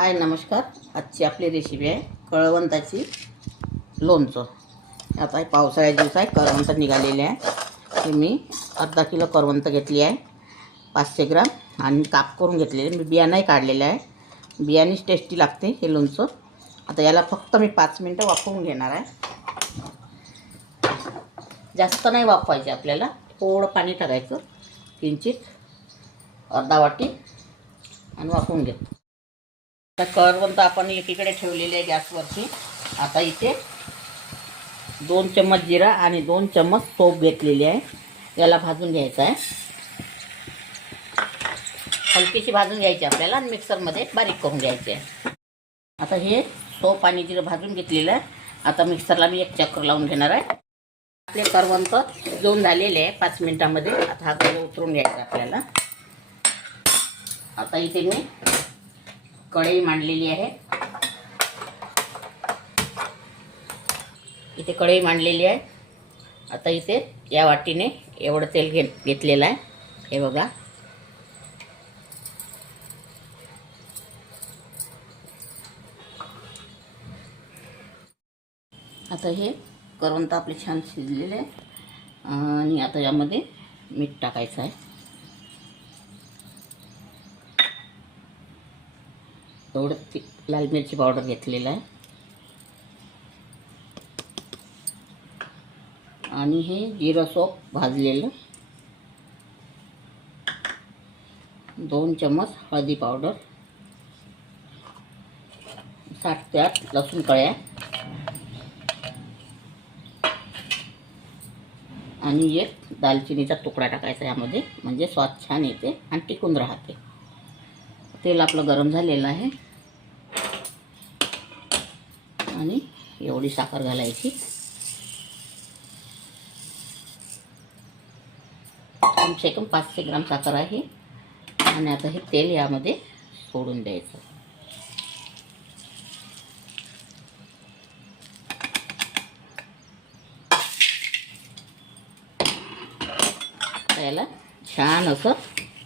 हाय नमस्कार. आजची आपली रेसिपी आहे कळवंताची लोणचं. आता हे पावसाळ्याचे दिवस आहे, करवंत निघालेले आहे. हे मी अर्धा किलो करवंत घेतली आहे, 500 ग्राम, आणि काप करून घेतलेले. मी बिया नाही काढलेल्या आहे, बियानेच टेस्टी लागते हे लोणचं. आता याला फक्त मी 5 मिनटं वाफवून घेणार आहे. जास्त नाही वाफवायचे आपल्याला, थोडं पाणी टाकायचं, किंचित अर्धा वाटी, आणि वाफवून घेतो. आता करवंत आपण एकीकडे ठेवलेले आहे गॅसवरती. आता इथे 2 चम्मच जिरा आणि 2 चम्मच सोप घेतलेली आहे. याला भाजून घ्यायचं आहे, हलकीशी भाजून घ्यायची आपल्याला, आणि मिक्सरमध्ये बारीक करून घ्यायचे आहे. आता हे सोप आणि जिरं भाजून घेतलेलं आहे. आता मिक्सरला मी एक चक्कर लावून घेणार आहे. आपले करवंत शिजवून झालेले आहे 5 मिनिटांमध्ये. आता हा गरम उतरून घ्यायचा आपल्याला. आता इथे मी कढई मांडलेली आहे. इथे कढई मांडलेली आहे. आता इथे या वाटीने एवढं तेल घेतलेलं आहे, हे बघा. आता हे करवंत आपले छान शिजलेले आहे, आणि आता यामध्ये मीठ टाकायचं आहे. थोडं लाल मिरची पावडर घेतलेलं आहे, आणि हे जिरं सोप भाजलेलं, 2 चम्मच हळदी पावडर, 7 ते 8 लसूण कळ्या, आणि एक दालचिनीचा तुकडा टाकायचा यामध्ये, म्हणजे स्वाद छान येते आणि टिकून राहते. तेल आपलं गरम झालेलं आहे, आणि एवढी साखर घालायची. कमसे कम 500 ग्राम साखर आहे. आणि आता हे तेल यामध्ये सोडून द्यायचं. याला छान असं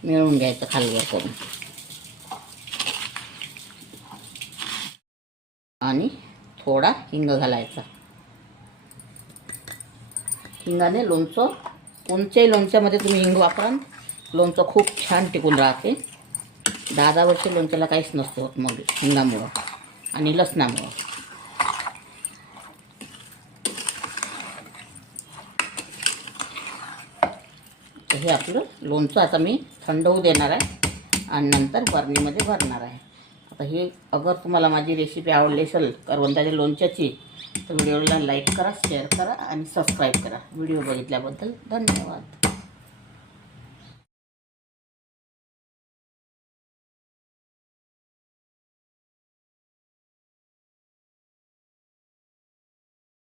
मिळवून घ्यायचं खालवर करून, आणि थोडा हिंग घालायचा. हिंगाने लोणचं, कोणत्याही लोणच्यामध्ये तुम्ही हिंग वापरा, लोणचं खूप छान टिकून राहते. 10-10 वर्ष लोणच्याला काहीच नसतं मग हिंगामुळं आणि लसणामुळं. हे आपलं लोणचं आता मी थंड होऊ देणार आहे, आणि नंतर बरणीमध्ये भरणार आहे. आता हे अगर तुम्हाला माझी रेसिपी आवडली असेल करवंताच्या लोणच्याची, तर व्हिडिओला लाईक करा, शेअर करा, आणि सबस्क्राईब करा. व्हिडिओ बघितल्याबद्दल धन्यवाद.